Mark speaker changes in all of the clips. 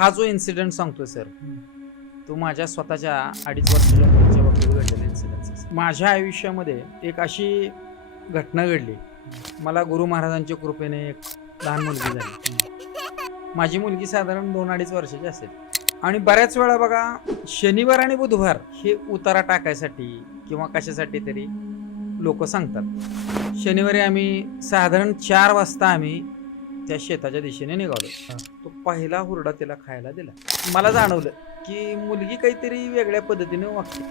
Speaker 1: हा जो इन्सिडेंट सांगतोय सर तो माझ्या स्वतःच्या अडीच वर्षाच्या मुलीच्या बाबतीत घडलेला इन्सिडेंट माझ्या आयुष्यामध्ये एक अशी घटना घडली. मला गुरु महाराजांच्या कृपेने एक लहान मुलगी झाली. माझी मुलगी साधारण दोन अडीच वर्षाची असेल. आणि बऱ्याच वेळा बघा शनिवार आणि बुधवार हे उतारा टाकायसाठी किंवा कशासाठी तरी लोक सांगतात. शनिवारी आम्ही साधारण चार वाजता आम्ही त्या शेताच्या दिशेने निघालो. तो पहिला हुरडा तिला खायला दिला. मला जाणवलं की मुलगी काहीतरी वेगळ्या पद्धतीने वागते.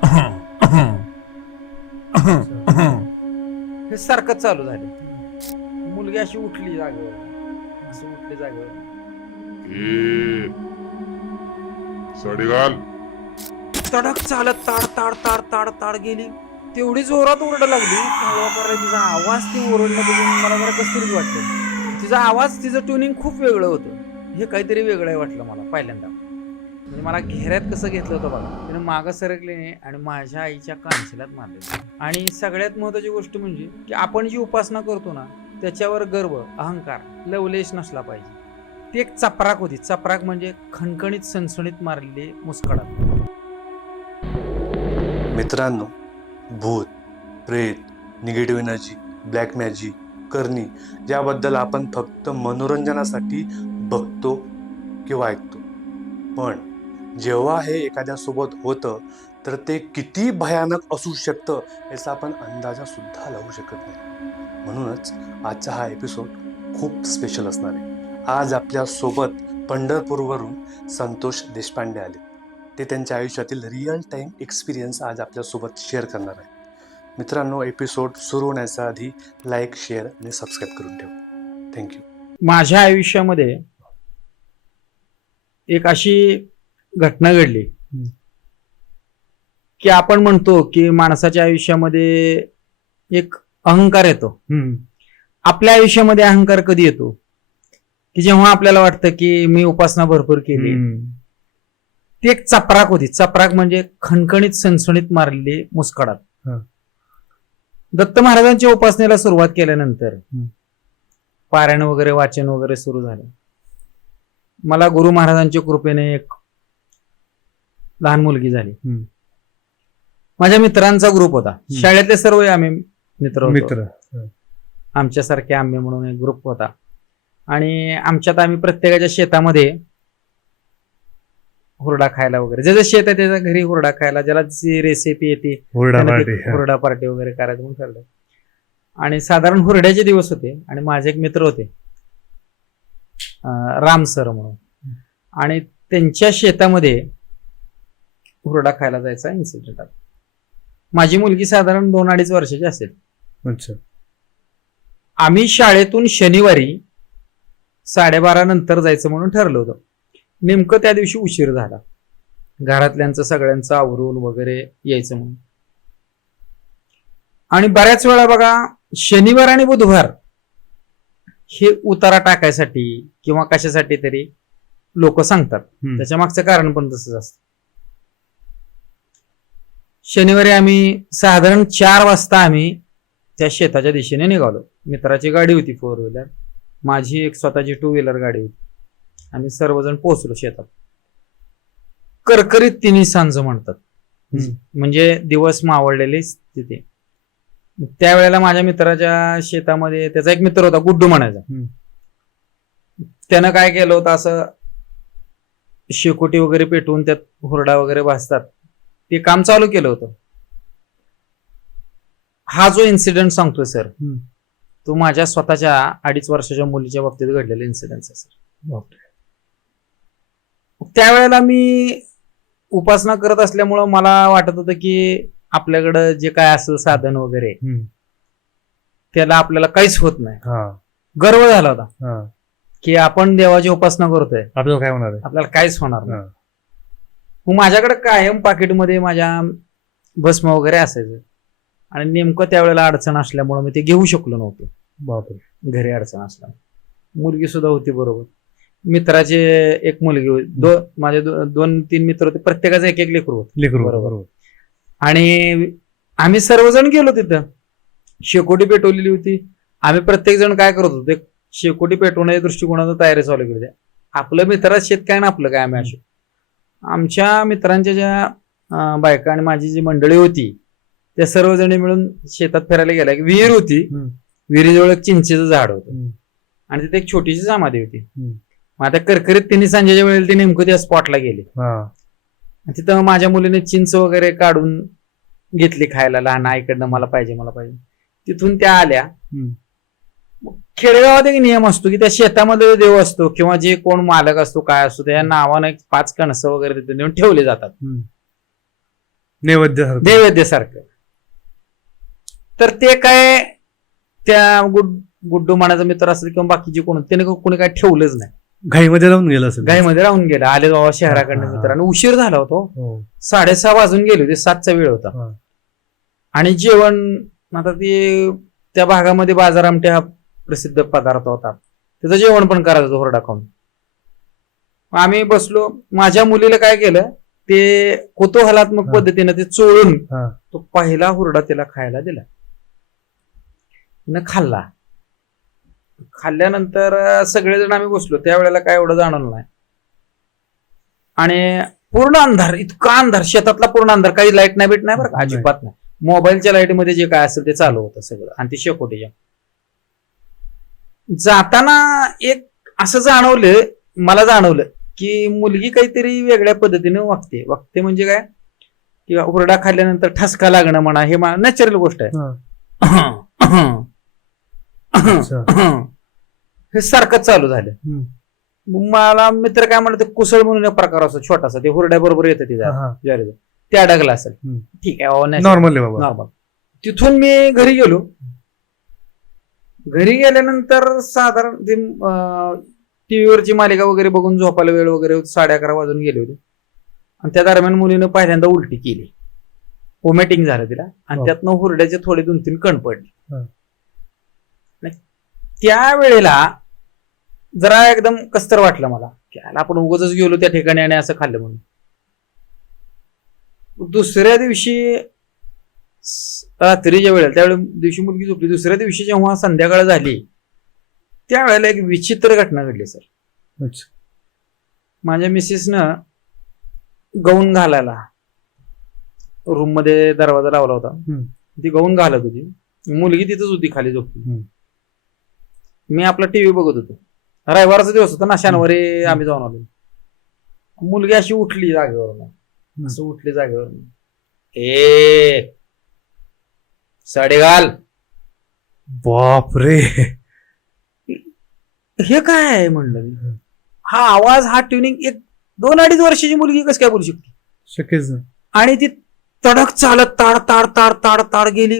Speaker 1: हे सारखंच चालू झालं. मुलगी अशी उठली जागेवर. असं उठली जागेवर.
Speaker 2: साडी घाल
Speaker 1: तडक चालत ताड ताड ताड ताड ताड गेली. तेवढी जोरात ओरड लागली. आवाज ती ओरडणं बघून मला जरा कसं तरीच वाटलं. तिचा आवाज तिचं ट्युनिंग खूप वेगळं होतं. हे काहीतरी वेगळं आहे वाटलं मला पहिल्यांदा. म्हणजे मला घेऱ्यात कसं घेतलं होतं बघा. तिने मागं सरकले आणि माझ्या आईच्या कांशिलात मारले. आणि सगळ्यात महत्वाची गोष्ट म्हणजे की आपण जी उपासना करतो ना त्याच्यावर गर्व अहंकार लवलेश नसला पाहिजे. ती एक चपराक होती. चपराक म्हणजे खणखणीत सणसणीत मारलेली मुस्कडात
Speaker 3: मित्रांनो भूत प्रेत निगेटिव्ह एनर्जी ब्लॅक मॅजिक करणी ज्याबद्दल आपण फक्त मनोरंजनासाठी बघतो किंवा ऐकतो. पण जेव्हा हे एखाद्यासोबत होतं तर ते किती भयानक असू शकतं याचा आपण अंदाजासुद्धा लावू शकत नाही. म्हणूनच आजचा हा एपिसोड खूप स्पेशल असणार आहे. आज आपल्यासोबत पंढरपूरवरून संतोष देशपांडे आले. ते त्यांच्या आयुष्यातील रिअल टाईम एक्सपिरियन्स आज आपल्यासोबत शेअर करणार आहे मित्रांनो एपिसोड सुरू होण्याच्या आधी लाईक शेअर आणि सबस्क्राईब करून ठेव. थँक्यू
Speaker 1: माझ्या आयुष्यामध्ये एक अशी घटना घडली. की आपण म्हणतो की माणसाच्या आयुष्यामध्ये एक अहंकार येतो. आपल्या आयुष्यामध्ये अहंकार कधी येतो? की जेव्हा आपल्याला वाटतं की मी उपासना भरपूर केली. ती एक चपराक होती. चपराक म्हणजे खणखणीत सणसणीत मारलेली मुस्कडात.
Speaker 4: हा.
Speaker 1: दत्त महाराजांच्या उपासनेला सुरुवात केल्यानंतर. पारायण वगैरे वाचन वगैरे सुरू झालं. मला गुरु महाराजांच्या कृपेने एक लहान मुलगी झाली. माझ्या मित्रांचा ग्रुप होता. शाळेतले सर्व आम्ही मित्र.
Speaker 4: मित्र.
Speaker 1: आमच्यासारखे आंबे म्हणून एक ग्रुप होता. आणि आमच्यात आम्ही प्रत्येकाच्या शेतामध्ये हुरडा खायला वगैरे. ज्याचं शेत आहे त्याच्या घरी हुरडा खायला ज्याला जी रेसिपी येते
Speaker 4: हुरडा पार्टी
Speaker 1: ते हुरडा पार्टी वगैरे करायचं म्हणून ठरलं. आणि साधारण हुरड्याचे दिवस होते आणि माझे एक मित्र होते. अं, राम सर म्हणून. आणि त्यांच्या शेतामध्ये हुरडा खायला जायचा इन्सिडेंट आला. माझी मुलगी साधारण दोन अडीच वर्षाची असेल.
Speaker 4: अच्छा.
Speaker 1: आम्ही शाळेतून शनिवारी साडेबारा नंतर जायचं म्हणून ठरलं होतं. नेमकं त्या दिवशी उशीर झाला. घरातल्यांचं सगळ्यांचं आवरून वगैरे यायचं म्हणून. आणि बऱ्याच वेळा बघा शनिवार आणि बुधवार हे उतारा टाकायसाठी किंवा कशासाठी तरी लोक सांगतात. त्याच्या मागचं कारण पण तसंच असतं. शनिवारी आम्ही साधारण चार वाजता आम्ही त्या शेताच्या दिशेने निघालो. मित्राची गाडी होती फोर व्हीलर माझी एक स्वतःची टू व्हीलर गाडी होती. आम्ही सर्वजण पोहोचलो शेतात करकरीत तिन्ही सांज म्हणतात. म्हणजे दिवस मावळलेली स्थिती त्यावेळेला माझ्या मित्राच्या शेतामध्ये त्याचा एक मित्र होता गुड्डू म्हणायचा. त्यानं काय केलं होतं असं शेकोटी वगैरे पेटवून त्यात हुरडा वगैरे भासतात ते काम चालू केलं होतं हा जो इन्सिडेंट सांगतोय सर. तो माझ्या स्वतःच्या अडीच वर्षाच्या मुलीच्या बाबतीत घडलेला इन्सिडेंट आहे सर. त्यावेळेला मी उपासना करत असल्यामुळं मला वाटत होतं की आपल्याकडं जे काय असेल साधन वगैरे. त्याला आपल्याला काहीच होत नाही. गर्व झाला होता. की आपण देवाची उपासना करतोय.
Speaker 4: आपल्याला काय होणार
Speaker 1: आपल्याला काहीच होणार नाही. मग माझ्याकडे कायम पाकिटमध्ये माझ्या भस्म वगैरे असायचं. आणि नेमकं त्यावेळेला अडचण असल्यामुळे मी ते घेऊ शकलो नव्हतो.
Speaker 4: बापरे.
Speaker 1: घरी अडचण असल्या मुलगी सुद्धा होती बरोबर. मित्राचे एक मुलगी होती. दो माझे दो- दोन तीन मित्र होते. प्रत्येकाचं एक एक लेकरू होतं.
Speaker 4: लेकरू
Speaker 1: बरोबर. आणि आम्ही सर्वजण गेलो तिथं. शेकोटी पेटवलेली होती. आम्ही प्रत्येक जण काय करत होतो शेकोटी पेटवण्याच्या दृष्टिकोनातून तयारी चालू केली होती. आपलं मित्रात शेत काय ना आपलं काय आम्ही अशो आमच्या मित्रांच्या ज्या बायका आणि माझी जी मंडळी होती त्या सर्वजणी मिळून शेतात फिरायला गेल्या. की विहीर होती. विहिरीजवळ एक चिंचेचं झाड होतं. आणि तिथे एक छोटीशी समाधी होती. मग आता करकरीत त्यांनी संजेच्या वेळेला ते नेमकं त्या स्पॉटला गेले.
Speaker 4: हा.
Speaker 1: आणि तिथं माझ्या मुलीने चिंच वगैरे काढून घेतली खायला लहान आईकडनं मला पाहिजे मला पाहिजे. तिथून त्या आल्या. खेडेगावात एक नियम असतो की त्या शेतामध्ये देव असतो किंवा जे कोण मालक असतो काय असतो त्या नावानं एक पाच कणसं वगैरे तिथे नेऊन ठेवले जातात.
Speaker 4: नैवेद्य सारखं.
Speaker 1: नैवेद्यासारखं तर ते काय त्या गुड गुड्डू मानाचा मित्र असेल किंवा बाकीचे कोण त्याने कोणी काय ठेवलंच नाही.
Speaker 4: घाईमध्ये राहून गेला असेल
Speaker 1: गाईमध्ये राहून गेला आले बाबा शहराकडनं. मित्र आणि उशीर झाला होता हो. साडेसहा वाजून गेले होते सातचा वेळ होता
Speaker 4: हा.
Speaker 1: आणि जेवण आता ते त्या भागामध्ये बाजार आमटे हा प्रसिद्ध पदार्थ होता त्याचं जेवण पण करायचं होतं हुरडा खाऊन मग आम्ही बसलो माझ्या मुलीला काय केलं ते कुतूहलात्मक
Speaker 4: हा.
Speaker 1: पद्धतीनं ते चोळून
Speaker 4: हा.
Speaker 1: तो पहिला हुरडा तिला खायला दिला न खाल्ला खाल्ल्यानंतर सगळेजण आम्ही बसलो. त्यावेळेला काय एवढं जाणवलं नाही. आणि पूर्ण अंधार इतका अंधार शेतातला पूर्ण अंधार. काही लाइट नाही भेट नाही बरं का. अजिबात नाही. मोबाईलच्या लाईटमध्ये जे काय असेल ते चालू होतं सगळं. आणि ते शेकोटीच्या जाताना एक असं जाणवलं मला जाणवलं की मुलगी काहीतरी वेगळ्या पद्धतीने वागते. वागते म्हणजे काय? किंवा हुरडा खाल्ल्यानंतर ठसका लागणं म्हणा हे नॅचरल गोष्ट आहे. हे सारखं चालू झालं. मला मित्र काय म्हणत कुसळ म्हणून एक प्रकार असतो छोटासा ते हुरड्या बरोबर येतं
Speaker 4: हा,
Speaker 1: तिथं.
Speaker 4: हा.
Speaker 1: ज्वारीचं. ते अडकलं असेल. ठीक आहे
Speaker 4: नॉर्मल बाबा.
Speaker 1: नॉर्मल तिथून मी घरी गेलो. घरी गेल्यानंतर साधारण ते टीव्हीवरची मालिका वगैरे बघून झोपायला वेळ वगैरे साडे अकरा वाजून गेले होते. आणि त्या दरम्यान मुलीनं पहिल्यांदा उलटी केली. ओमॅटिंग झालं तिला. आणि
Speaker 4: हो.
Speaker 1: त्यातनं हुरड्याचे थोडे दोन तीन कण पडले.
Speaker 4: हा.
Speaker 1: त्या वेळेला जरा एकदम कस्तर वाटलं मला. की याला आपण उगाच गेलो त्या ठिकाणी आणि असं खाल्लं म्हणून. दुसऱ्या दिवशी रात्रीच्या वेळेला त्यावेळेला दिवशी मुलगी झोपली. दुसऱ्या दिवशी जेव्हा संध्याकाळ झाली त्यावेळेला एक विचित्र घटना घडली सर. माझ्या मिसेसनं गाऊन घालायला रूममध्ये दरवाजा लावला होता. ती गाऊन घालत होती. मुलगी तिथंच होती खाली झोपली. मी आपला टीव्ही बघत होतो. रविवारचा दिवस होता ना शनिवारी आम्ही जाऊन आलो. मुलगी अशी उठली जागेवरून असं उठली जागेवरून ए साडे घाल.
Speaker 4: बाप रे
Speaker 1: हे काय आहे म्हणलं मी? हा आवाज हा ट्युनिंग एक दोन अडीच वर्षाची मुलगी कसं काय बोलू शकते?
Speaker 4: शक्यच
Speaker 1: आणि ती तडक चालत ताड ताड ताड ताड ताड गेली.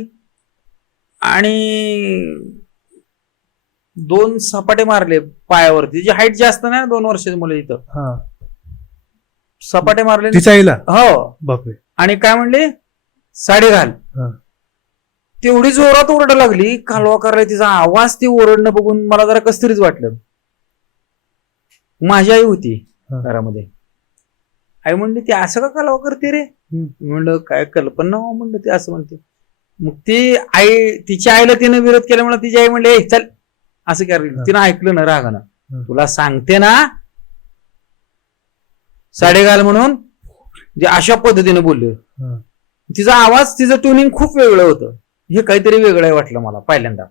Speaker 1: आणि दोन सपाटे मारले पायावरती. जी हाईट जास्त नाही दोन वर्षाची मुलं इथं.
Speaker 4: हा.
Speaker 1: सपाटे मारले
Speaker 4: तिच्या आईला?
Speaker 1: हो.
Speaker 4: बापरे.
Speaker 1: आणि काय म्हणले? साडे घाल.
Speaker 4: हा.
Speaker 1: तेवढी जोरात ओरड लागली. कालवा करायला तिचा आवाज ती ओरडणं बघून मला जरा कस तरीच वाटलं. माझी आई होती
Speaker 4: हा.
Speaker 1: घरामध्ये. आई म्हणली ती असं का कालवा करते रे?
Speaker 4: हम्म.
Speaker 1: मी म्हणलं काय कल्पना हो म्हणलं ते असं म्हणते. मग ती आई तिच्या आईला तिने विरोध केल्यामुळे तिची आई म्हणली "ए, चल असं कर.
Speaker 4: हा.
Speaker 1: तिनं ऐकलं ना रागानं.
Speaker 4: हा.
Speaker 1: तुला सांगते ना साडे घाल म्हणून जे अशा पद्धतीने बोलले. तिचा आवाज तिचं ट्युनिंग खूप वेगळं होतं. हे काहीतरी वेगळं आहे वाटलं मला पहिल्यांदा.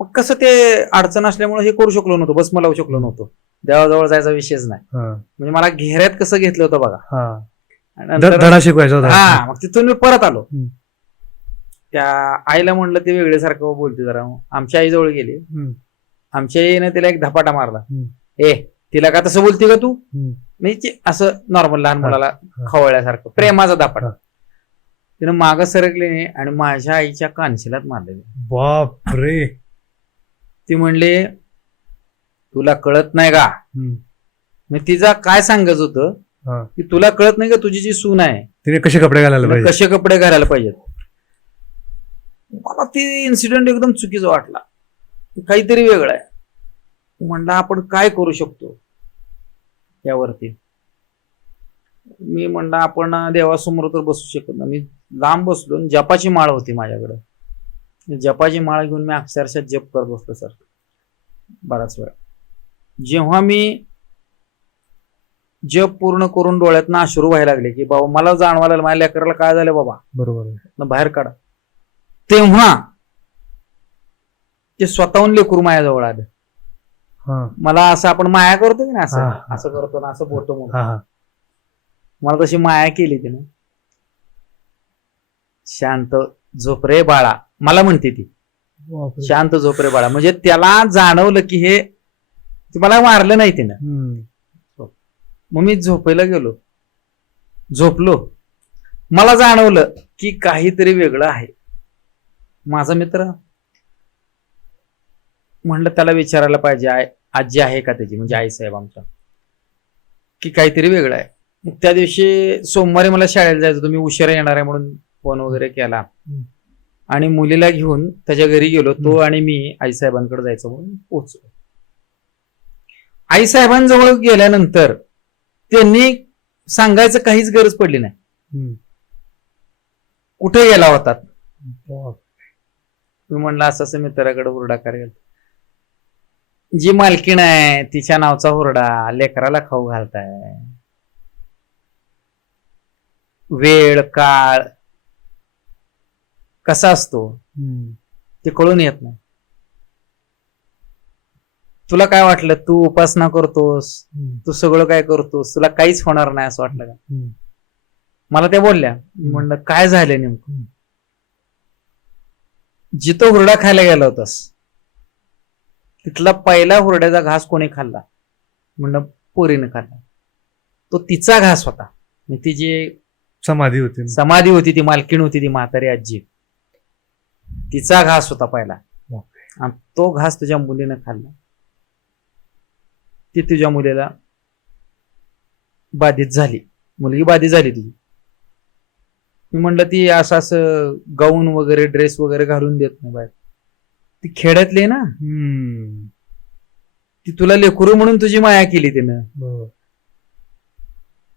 Speaker 1: मग कसं ते अडचण असल्यामुळे हे करू शकलो नव्हतो बस मला लावू शकलो नव्हतो. देवाजवळ जायचा विषयच नाही. म्हणजे मला घेऱ्यात कसं घेतलं होतं बघा.
Speaker 4: धडा शिकवायचा
Speaker 1: हा मग तिथून मी परत आलो. त्या आईला म्हणलं ते वेगळेसारखं बोलते जरा आमच्या आई जवळ गेली. आमच्या आईने तिला एक धपाटा मारला. ए तिला का तसं बोलते का तू
Speaker 4: हम्म.
Speaker 1: मी ते असं नॉर्मल लहान. मुलाला. खवळल्यासारखं प्रेमाचा धपाटा. तिनं मागं सरकले आणि माझ्या आईच्या कानशिलात मारले
Speaker 4: बाप रे
Speaker 1: ती म्हणले तुला कळत नाही का
Speaker 4: हम्म.
Speaker 1: मी तिचा काय सांगायचं होतं. की तुला कळत नाही का तुझी जी सून आहे
Speaker 4: तिने कसे कपडे घालायला
Speaker 1: कसे कपडे घालायला पाहिजेत मला ते इन्सिडेंट एकदम चुकीचा वाटला. काहीतरी वेगळं आहे. म्हणलं आपण काय करू शकतो? यावरती मी म्हणलं आपण देवासमोर तर बसू शकत नाही. मी लांब बसलो जपाची माळ होती माझ्याकडे. जपाची माळ घेऊन मी अक्षरशः जप करत बसलो सर. बराच वेळ. जेव्हा मी जप पूर्ण करून डोळ्यातनं अश्रू व्हायला लागले की बाबा मला जाणवायला लागलं, माझ्या लेकराला काय झालं बाबा?
Speaker 4: बरोबर
Speaker 1: बाहेर काढा. तेव्हा ते स्वतःहून लेकरू माझ्याजवळ आलं.
Speaker 4: हा.
Speaker 1: मला असं आपण माया करतो की ना असं.
Speaker 4: हा.
Speaker 1: असं करतो ना असं बोट म्हणून.
Speaker 4: हा हा.
Speaker 1: मला तशी माया केली तिने. शांत झोप रे बाळा मला म्हणते ती.
Speaker 4: बापरे.
Speaker 1: शांत झोप रे बाळा. म्हणजे त्याला जाणवलं की हे ते मला मारलं नाही तिनं.
Speaker 4: हम्म.
Speaker 1: मग मी झोपायला गेलो. झोपलो. मला जाणवलं की काहीतरी वेगळं आहे. माझा मित्र म्हणलं त्याला विचारायला पाहिजे आय आजी आहे का त्याची? म्हणजे आई साहेब आमच्या. की काहीतरी वेगळं आहे. मग त्या दिवशी सोमवारी मला शाळेला जायचं होतं. मी उशिरा येणार आहे म्हणून फोन वगैरे केला. आणि मुलीला घेऊन त्याच्या घरी गेलो. तो आणि मी आईसाहेबांकडे जायचं म्हणून पोहोचलो. आईसाहेबांजवळ गेल्यानंतर त्यांनी सांगायचं काहीच गरज पडली नाही. कुठे गेला होता. मी म्हणलं असं असं मित्राकडे हुरडा करेल जी मालकीण आहे तिच्या नावचा हुरडा लेकराला खाऊ घालताय. वेळ काळ कसा असतो. ते कळून येत नाही. तुला काय वाटलं? तू उपासना करतोस. तू सगळं काय करतोस तुला काहीच होणार नाही असं वाटलं का. मला त्या बोलल्या. म्हणलं काय झालं नेमकं? जिथं हुरडा खायला गेला होतास तिथला पहिला हुरड्याचा घास कोणी खाल्ला? म्हणलं पोरीनं खाल्ला. तो तिचा घास होता. म्हणजे ती जी
Speaker 4: समाधी होती.
Speaker 1: समाधी होती ती मालकीण होती ती म्हातारी आजी. तिचा घास होता पहिला. आणि तो घास तुझ्या मुलीनं खाल्ला. ती तुझ्या मुलीला बाधित झाली. मुलगी बाधित झाली तुझी. मी म्हणलं ती असं असं गाऊन वगैरे ड्रेस वगैरे घालून देत नाही बाहेर. ती खेड्यातली ना?
Speaker 4: हम्म.
Speaker 1: ती तुला लेकरू म्हणून तुझी माया केली तिनं.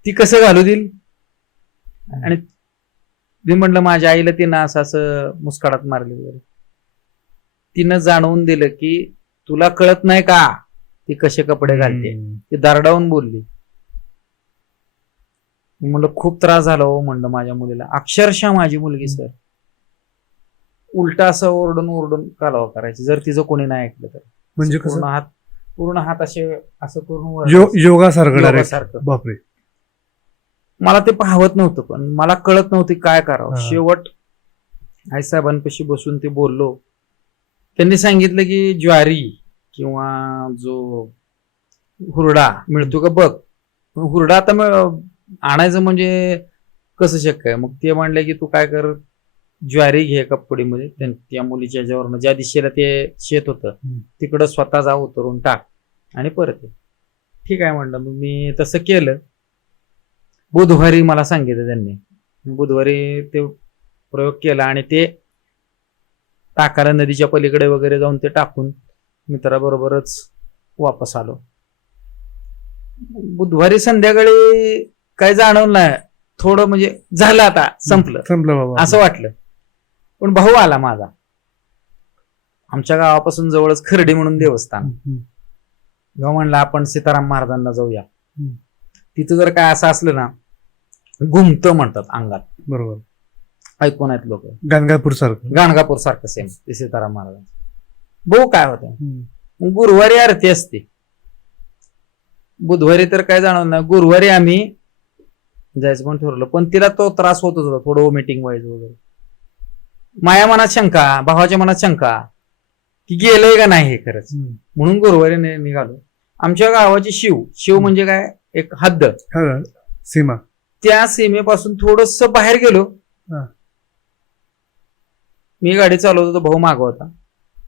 Speaker 1: ती कसं घालू देईल? आणि मी म्हणलं माझ्या आईला तिनं असं असं मुस्काडात मारली वगैरे. तिनं जाणवून दिलं की तुला कळत नाही का ती कसे कपडे घालते. ती दारडावून बोलली. म्हणलं खूप त्रास झाला हो म्हणलं माझ्या मुलीला. अक्षरशः माझी मुलगी सर उलटा असं ओरडून ओरडून कालवा करायची. जर तिचं कोणी नाही ऐकलं तर.
Speaker 4: म्हणजे
Speaker 1: पूर्ण
Speaker 4: कसं?
Speaker 1: हात पूर्ण हात असे असं वर
Speaker 4: यो- योगासारखं direct.
Speaker 1: योगासारखं.
Speaker 4: बापरे.
Speaker 1: मला ते पाहवत नव्हतं पण मला कळत नव्हती काय करावं.
Speaker 4: हा.
Speaker 1: शेवट आईसाहेबांपाशी बसून ते बोललो. त्यांनी सांगितलं की ज्वारी किंवा जो हुरडा मिळतो का बघ? हुरडा आता मिळ- आणायचं म्हणजे कसं शक्य आहे? मग ते म्हणले की तू काय कर? ज्वारी घे कपडीमध्ये. त्या- त्या मुलीच्या ज्यावरनं ज्या दिशेला ते शेत होतं. तिकडं स्वतः जा उतरून टाक आणि परत ठीक आहे म्हणलं. मग मी तसं केलं. बुधवारी मला सांगितलं त्यांनी. बुधवारी ते प्रयोग केला आणि ते टाकाला नदीच्या पलीकडे वगैरे जाऊन ते टाकून मित्राबरोबरच वापस आलो. बुधवारी संध्याकाळी काय जाणवलं नाही. थोडं म्हणजे झालं आता संपलं.
Speaker 4: संपलं बाबा.
Speaker 1: असं वाटलं. पण भाऊ आला माझा. आमच्या गावापासून जवळच खर्डी म्हणून देवस्थान. जेव्हा म्हणलं आपण सीताराम महाराजांना जाऊया. तिथं जर काय असं असलं ना घुमत म्हणतात अंगात.
Speaker 4: बरोबर.
Speaker 1: ऐकून आहेत लोक.
Speaker 4: गाणगापूर सारखं.
Speaker 1: गाणगापूर सारखं सेम ते सीताराम महाराजांचं. भाऊ काय होतं? गुरुवारी आरती असते. बुधवारी तर काय जाणवलं नाही. गुरुवारी आम्ही जायचं पण ठरवलं. पण तिला तो त्रास होतच होता थोडं मीटिंग वाईज वगैरे. माया मनात शंका भावाच्या मनात शंका की गेलंय का नाही हे खरंच. म्हणून गुरुवारी नि- निघालो. आमच्या गावाची शिव शिव म्हणजे काय? एक हद्द.
Speaker 4: हा, सीमा.
Speaker 1: त्या सीमेपासून थोडस बाहेर गेलो.
Speaker 4: हा.
Speaker 1: मी गाडी चालवत होतो भाऊ मागं होता.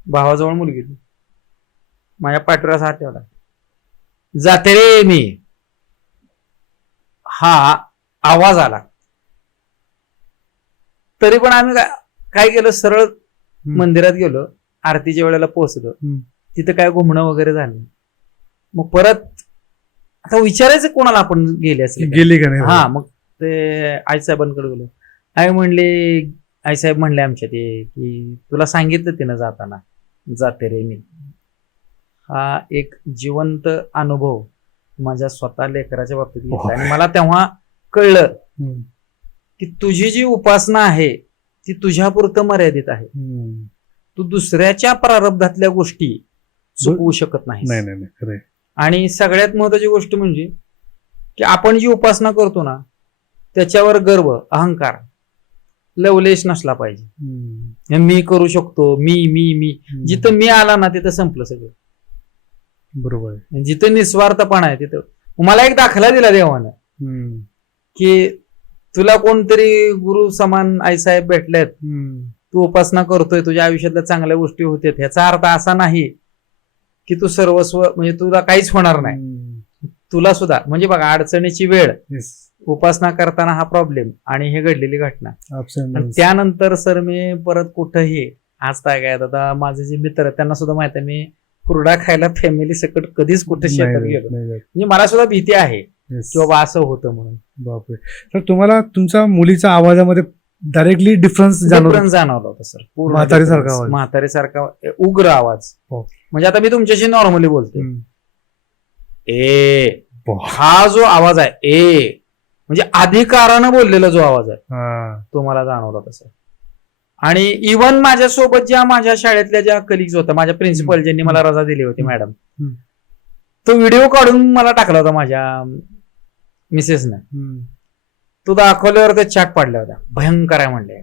Speaker 1: भावाजवळ मुलगी होती. माझ्या पाठीवर असा हात ठेवला. जाते रे मी. हा आवाज आला. तरी पण आम्ही काय- काय केलं? सरळ मंदिरात गेलो. आरतीच्या वेळेला पोहोचलो. तिथं काय घुमणं वगैरे झालं मग परत आता विचारायचं कोणाला आपण गेले असेल?
Speaker 4: गेली का नाही?
Speaker 1: हा मग ते आईसाहेबांकडे गेलो. आई म्हणले आईसाहेब म्हणले आमच्या ते की तुला सांगितलं तिनं जाताना जाते रे मी. हा एक जिवंत अनुभव माझ्या स्वतः लेकराच्या बाबतीत घेतला. आणि मला तेव्हा कळलं
Speaker 4: हम्म.
Speaker 1: की तुझी जी उपासना आहे ती तुझ्यापुरतं मर्यादित आहे.
Speaker 4: हम्म.
Speaker 1: तू दुसऱ्याच्या प्रारब्धातल्या गोष्टी चुकवू शकत नाही
Speaker 4: नाही नाही नाही. खरंय.
Speaker 1: आणि सगळ्यात महत्वाची गोष्ट म्हणजे की आपण जी उपासना करतो ना त्याच्यावर गर्व अहंकार लवलेश नसला पाहिजे.
Speaker 4: हम्म.
Speaker 1: हे मी करू शकतो मी मी मी. जिथं मी आला ना तिथं संपलं सगळं.
Speaker 4: बरोबर आहे.
Speaker 1: जिथं निस्वार्थपणा आहे तिथं. मला एक दाखला दिला देवानं.
Speaker 4: हम्म.
Speaker 1: की तुला कोणतरी गुरु समान आईसाहेब भेटलेत. तू उपासना करतोय तुझ्या आयुष्यातल्या चांगल्या गोष्टी होतात ह्याचा अर्थ असा नाही की तू सर्वस्व म्हणजे तुला काहीच होणार नाही. तुला सुद्धा म्हणजे बघा अडचणीची वेळ. उपासना करताना हा प्रॉब्लेम आणि हे घडलेली घटना. त्यानंतर सर मी परत कुठंही आज काय काय आता माझे जे मित्र आहेत त्यांना सुद्धा माहिती आहे मी हुरडा खायला फॅमिली सकट कधीच कुठे शेतात गेलो. म्हणजे मला सुद्धा भीती आहे
Speaker 4: Yes.
Speaker 1: की बाबा असं होतं म्हणून
Speaker 4: बापरे तर तुम्हाला तुमच्या मुलीच्या आवाजामध्ये डायरेक्टली डिफरन्स
Speaker 1: डिफरन्स जाणवला होता सर
Speaker 4: म्हातारीसारखा. आवाज.
Speaker 1: म्हातारीसारखा उग्र आवाज. म्हणजे आता मी तुमच्याशी नॉर्मली बोलतो. ए. हा जो आवाज आहे ए म्हणजे अधिकारानं बोललेला जो आवाज आहे
Speaker 4: हा.
Speaker 1: तो मला जाणवला तसा आणि इवन माझ्यासोबत ज्या माझ्या शाळेतल्या ज्या कलिग्स होत्या माझ्या प्रिन्सिपल. ज्यांनी मला रजा दिली होती मॅडम. तो व्हिडिओ काढून मला टाकला होता माझ्या मिसेसने. तो दाखवल्यावर ते चाट पाडल्या होत्या भयंकर आहे म्हणले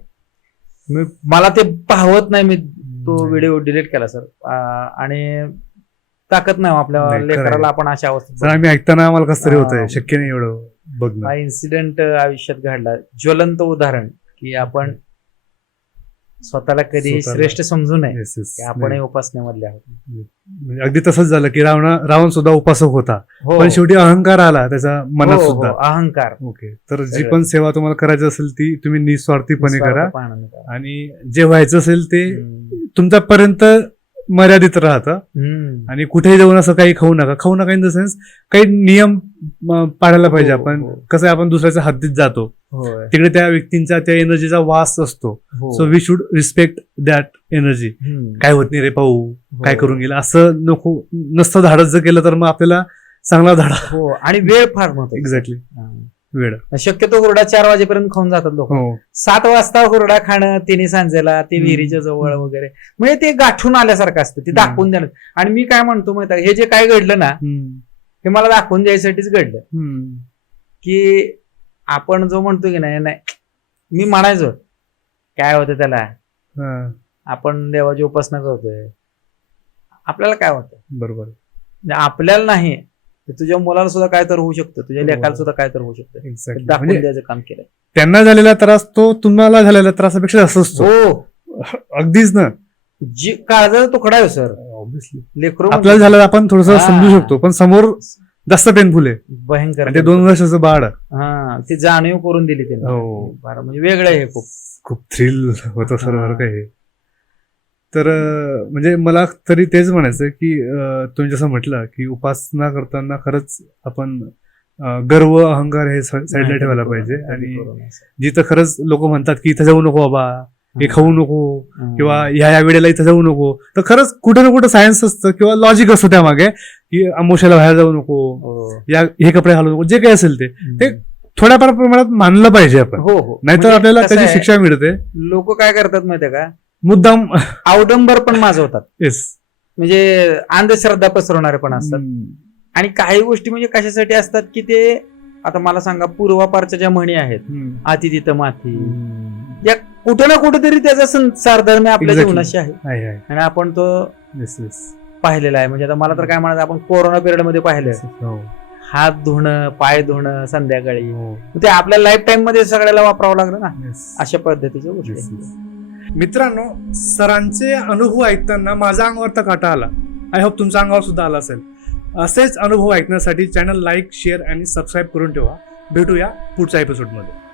Speaker 1: मी मला ते पाहवत नाही मी तो. व्हिडिओ डिलीट केला सर आणि ताकद नाही हो आपल्या. लेकराला आपण अशा अवस्थेत
Speaker 4: आम्ही ऐकताना आम्हाला कसं तरी
Speaker 1: हा.
Speaker 4: होतंय शक्य नाही एवढं बघणं
Speaker 1: हा इन्सिडेंट आयुष्यात घडला ज्वलंत उदाहरण की आपण स्वतःला कधी
Speaker 4: स्वतःला-
Speaker 1: श्रेष्ठ समजू नये.
Speaker 4: Yes, yes.
Speaker 1: की आपणही उपासनेमधले आहोत.
Speaker 4: म्हणजे अगदी तसंच झालं की रावण रावण सुद्धा उपासक होता.
Speaker 1: हो.
Speaker 4: पण शेवटी अहंकार आला त्याच्या मनात
Speaker 1: हो, हो,
Speaker 4: सुद्धा.
Speaker 1: अहंकार.
Speaker 4: ओके तर जी. पण सेवा तुम्हाला करायची असेल ती तुम्ही निस्वार्थीपणे करा. आणि जे व्हायचं असेल ते
Speaker 1: हम्म.
Speaker 4: तुमच्यापर्यंत मर्यादित राहतं
Speaker 1: हम्म.
Speaker 4: आणि कुठेही जाऊन असं काही खाऊ नका खाऊ नका इन द सेन्स काही नियम पाळायला पाहिजे
Speaker 1: हो,
Speaker 4: आपण
Speaker 1: हो.
Speaker 4: कसं आहे, आपण दुसऱ्याच्या हद्दीत जातो
Speaker 1: होय.
Speaker 4: तिकडे त्या व्यक्तींचा त्या एनर्जीचा वास असतो
Speaker 1: हो.
Speaker 4: So we should respect that energy
Speaker 1: hmm.
Speaker 4: काय होत नाही रे पाहू काय
Speaker 1: हो.
Speaker 4: करून गेलं असं नको नसतं धाडस जर केलं तर मग आपल्याला चांगला धाडा
Speaker 1: हो आणि वेळ फार महत्वाची
Speaker 4: एक्झॅक्टली
Speaker 1: हा.
Speaker 4: वेळ.
Speaker 1: शक्यतो हुरडा चार वाजेपर्यंत खाऊन जातात लोक.
Speaker 4: हो.
Speaker 1: सात वाजता हुरडा खाणं तिने सांजेला ते. विहिरीच्या जवळ वगैरे. म्हणजे ते गाठून आल्यासारखं असतं ते. दाखवून द्यायला आणि मी काय म्हणतो माहिती हे जे काय घडलं ना. हे मला दाखवून द्यायसाठीच घडलं.
Speaker 4: हम्म.
Speaker 1: की आपण जो म्हणतो की नाही नाही मी म्हणायचो काय होतं त्याला? आपण देवाची उपासना करतोय. आपल्याला काय होतं?
Speaker 4: बरोबर.
Speaker 1: आपल्याला नाही तुझ्या मुलाला सुद्धा काय तर होऊ शकतं. तुझ्या
Speaker 4: हो.
Speaker 1: लेखाला सुद्धा काय तर होऊ शकतं. दाखवून
Speaker 4: म्हणजे
Speaker 1: द्यायचं काम केलं
Speaker 4: त्यांना झालेला त्रास तो तुम्हाला झालेला त्रासापेक्षा जास्त असतो.
Speaker 1: हो.
Speaker 4: अगदीच ना.
Speaker 1: जी काळजाचा तुकडा आहे सर.
Speaker 4: ऑब्विसली
Speaker 1: लेकरू
Speaker 4: आपल्याला झालं आपण थोडस
Speaker 1: हा.
Speaker 4: समजू शकतो पण समोर जास्त पेनफुल आहे.
Speaker 1: भयंकर
Speaker 4: आणि ते दोन वर्षाचं बाळ
Speaker 1: हा ती जाणीव करून दिली त्यांनी.
Speaker 4: हो.
Speaker 1: बरं म्हणजे वेगळं आहे हे खूप.
Speaker 4: खूप थ्रिल होतं सर
Speaker 1: हा.
Speaker 4: बरं काय हे. तर म्हणजे मला तरी तेच म्हणायचं की तुम्ही जसं म्हटलं की उपासना करताना खरंच आपण गर्व अहंकार हे साईडला ठेवायला पाहिजे आणि. जिथं खरंच लोक म्हणतात की इथं जाऊ नको बाबा हे. खाऊ नको. किंवा ह्या या वेळेला इथं जाऊ नको तर खरंच कुठं ना कुठं सायन्स असतं किंवा लॉजिक असतं त्यामागे की अमोशाला बाहेर जाऊ नको
Speaker 1: हो.
Speaker 4: या हे कपडे घालू नको जे काही असेल ते ते थोड्याफार प्रमाणात मानलं पाहिजे आपण
Speaker 1: हो हो
Speaker 4: नाहीतर
Speaker 1: म्हणजे
Speaker 4: आपल्याला त्याची शिक्षा मिळते
Speaker 1: लोक काय करतात माहितीये का
Speaker 4: मुद्दाम
Speaker 1: अवडंबर पण माजवतात.
Speaker 4: येस
Speaker 1: म्हणजे अंधश्रद्धा पसरवणारे पण असतात. आणि काही गोष्टी म्हणजे कशासाठी असतात की ते आता मला सांगा पूर्वापारच्या ज्या म्हणी आहेत आती तिथं माती. या कुठं ना कुठेतरी त्याचा संसार धर्म आपल्या. जीवनाशी आहे. आणि आपण तो पाहिलेला आहे. म्हणजे आता मला तर काय म्हणायचं आपण कोरोना पिरियडमध्ये पाहिलं
Speaker 4: हो.
Speaker 1: हात धुणं पाय धुणं संध्याकाळी.
Speaker 4: हो.
Speaker 1: ते आपल्या लाईफ टाइममध्ये सगळ्याला वापरावं लागलं ना? अशा पद्धतीच्या गोष्टी.
Speaker 4: मित्रांनो सरांचे अनुभव ऐकताना माझ्या अंगावर तर काटा आला. आय होप तुमच्या अंगावर सुद्धा आला असेल. असेच अनुभव ऐकण्यासाठी चॅनल लाईक शेअर आणि सबस्क्राईब करून ठेवा. भेटूया पुढच्या एपिसोडमध्ये